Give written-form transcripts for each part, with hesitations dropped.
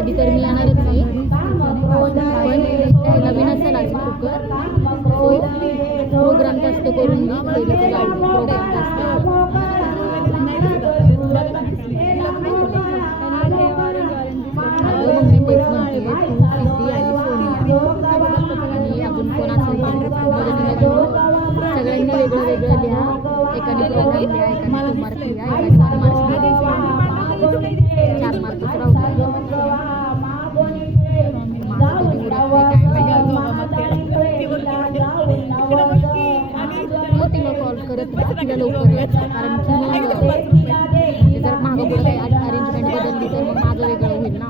आधी तर मी येणारच नाही, पण नवीन असेल आज प्रोग्राम जास्त करून प्रोग्राम जास्त आणि अजून कोण असेल सगळ्यांनी वेगळं वेगळं लिहा. एकाने प्रोग्राम लिहा, एकाने 2 मार्क लिहा, एकाने 1 मार्क लिहा, 4 मार्कच राहू. तिला कॉल करत तिला लवकर यायचं, कारण की जर मागं पुढं काही अरेंजमेंट बदलली तर मग माझं वेगळं होईल ना.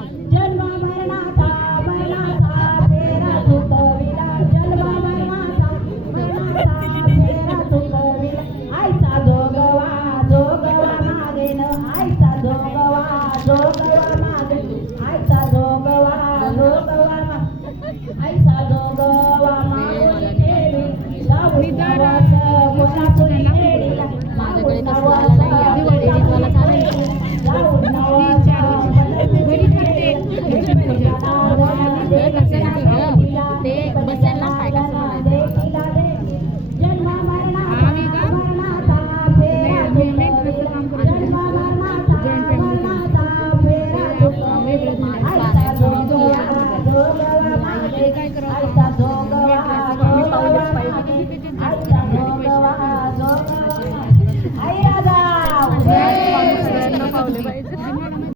निदान